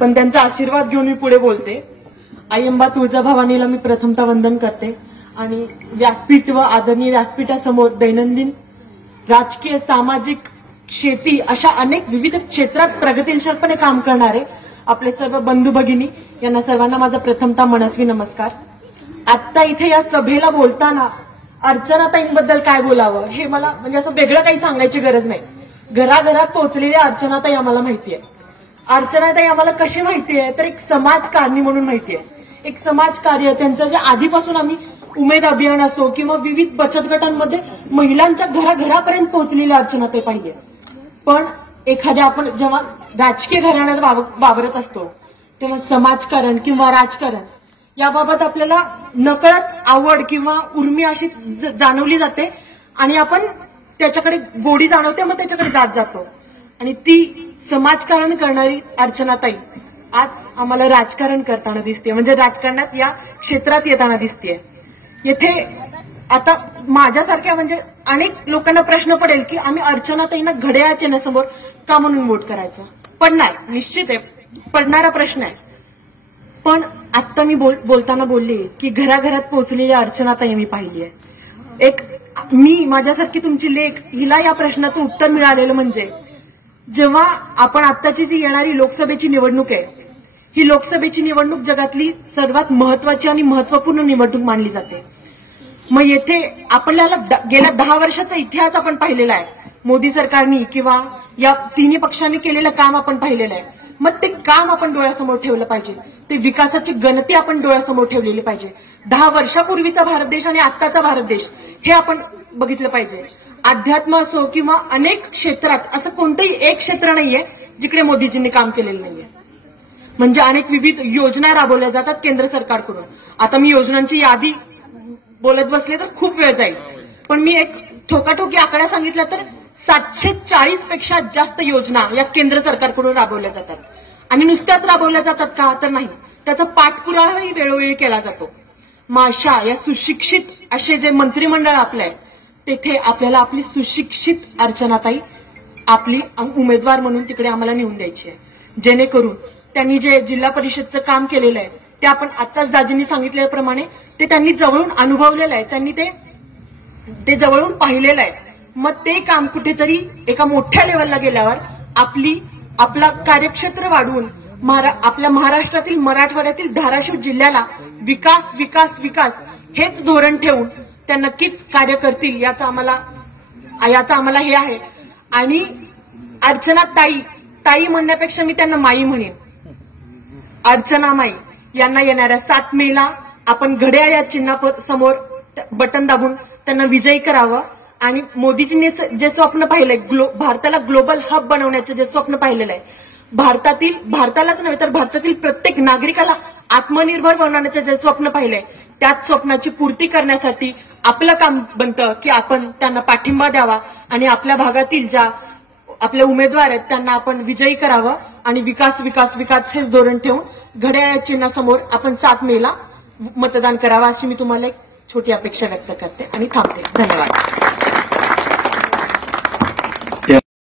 पण त्यांचा आशीर्वाद घेऊन मी पुढे बोलते. आई अंबा तुळजाभवानीला मी प्रथमतः वंदन करते आणि व्यासपीठ व आदरणीय व्यासपीठासमोर दैनंदिन राजकीय, सामाजिक, शेती अशा अनेक विविध क्षेत्रात प्रगतीशीलपणे काम करणारे आपले सर्व बंधू भगिनी यांना सर्वांना माझा प्रथमतः मनस्वी नमस्कार. आत्ता इथे या सभेला बोलताना अर्चनाताईंबद्दल काय बोलावं हे मला म्हणजे असं वेगळं काही सांगायची गरज नाही. घराघरात पोहोचलेल्या अर्चनाताई आम्हाला माहितीये. अर्चनाताई आम्हाला कशी माहितीये तर एक समाजकारणी म्हणून माहितीये. एक समाजकार्य त्यांचं जे आधीपासून आम्ही उमेद अभियान असो किंवा विविध बचत गटांमध्ये महिलांच्या घराघरापर्यंत पोहोचलेल्या अर्चनाताई पाहिजे. पण एखाद्या आपण जेव्हा राजकीय घराण्यात वावरत असतो तेव्हा समाजकारण किंवा राजकारण याबाबत आपल्याला नकळत आवड किंवा उर्मी अशी जाणवली जाते आणि आपण त्याच्याकडे गोडी जाणवते, मग त्याच्याकडे जात जातो. आणि ती समाजकारण करणारी अर्चनाताई आज आम्हाला राजकारण करताना दिसते, म्हणजे राजकारणात या क्षेत्रात येताना दिसते. येथे आता माझ्यासारख्या म्हणजे अनेक लोकांना प्रश्न पडेल की आम्ही अर्चनाताईंना घड्याळ चिन्हासमोर का म्हणून वोट करायचं. पडणार, निश्चित आहे, पडणारा प्रश्न आहे. पण आत्ता मी बोलताना बोलली की घराघरात पोहोचलेली अर्चनाताई मी पाहिली आहे. एक मी माझ्यासारखी तुमची लेख हिला या प्रश्नाचं उत्तर मिळालेलं म्हणजे जेव्हा आपण आत्ताची जी येणारी लोकसभेची निवडणूक आहे, ही लोकसभेची निवडणूक जगातली सर्वात महत्वाची आणि महत्वपूर्ण निवडणूक मानली जाते. मग येथे आपल्याला गेल्या 10 वर्षाचा इतिहास आपण पाहिलेला आहे. मोदी सरकारनी किंवा या तिन्ही पक्षांनी केलेलं काम आपण पाहिलेलं आहे. मग ते काम आपण डोळ्यासमोर ठेवलं पाहिजे. ते विकासाची गणती आपण डोळ्यासमोर ठेवलेली पाहिजे. 10 वर्षापूर्वीचा भारत देश आणि आत्ताचा भारत देश हे आपण बघितलं पाहिजे. अध्यात्म असो किंवा अनेक क्षेत्रात असं कोणतंही एक क्षेत्र नाहीये जिकडे मोदीजींनी काम केलेलं नाहीये. म्हणजे अनेक विविध योजना राबवल्या जातात केंद्र सरकारकडून. आता मी योजनांची यादी बोलत बसले तर खूप वेळ जाईल, पण मी एक ठोकाठोकी आकडा सांगितला तर 740 पेक्षा जास्त योजना या केंद्र सरकारकडून राबवल्या जातात. आणि नुसत्याच राबवल्या जातात का तर नाही, त्याचा पाठपुरावाही वेळोवेळी केला जातो. मग अशा या सुशिक्षित असे जे मंत्रिमंडळ आपलं आहे तेथे आपल्याला आपली सुशिक्षित अर्चनाताई आपली उमेदवार म्हणून तिकडे आम्हाला नेऊन द्यायची आहे. जेणेकरून त्यांनी जे जिल्हा परिषदचं काम केलेलं आहे ते आपण आत्ताच दाजींनी सांगितल्याप्रमाणे ते त्यांनी जवळून अनुभवलेलं आहे, त्यांनी ते जवळून पाहिलेलं आहे. मग ते काम कुठेतरी एका मोठ्या लेवलला गेल्यावर आपला कार्यक्षेत्र वाढवून आपल्या महाराष्ट्रातील मराठवाड्यातील धाराशिव जिल्ह्याला विकास विकास विकास हेच धोरण ठेवून त्या नक्कीच कार्य करतील याचा आम्हाला हे आहे. आणि अर्चना ताई म्हणण्यापेक्षा मी त्यांना माई म्हणेन. अर्चना माई यांना येणाऱ्या 7 मेला आपण घड्याळ या चिन्हासमोर बटन दाबून त्यांना विजयी करावं. आणि मोदीजींनी जे स्वप्न पाहिलंय भारताला ग्लोबल हब बनवण्याचं जे स्वप्न पाहिलेलं आहे, भारतालाच नव्हे तर भारतातील प्रत्येक नागरिकाला आत्मनिर्भर बनवण्याचं जे स्वप्न पाहिलंय त्याच स्वप्नाची पूर्ती करण्यासाठी आपलं काम बनतं की आपण त्यांना पाठिंबा द्यावा आणि आपल्या भागातील ज्या आपले उमेदवार आहेत त्यांना आपण विजयी करावं आणि विकास विकास विकास हेच धोरण ठेवून घड्याळ चिन्हासमोर आपण 7 मेला मतदान करावं अशी मी तुम्हाला एक छोटी अपेक्षा व्यक्त करते आणि थांबते. धन्यवाद.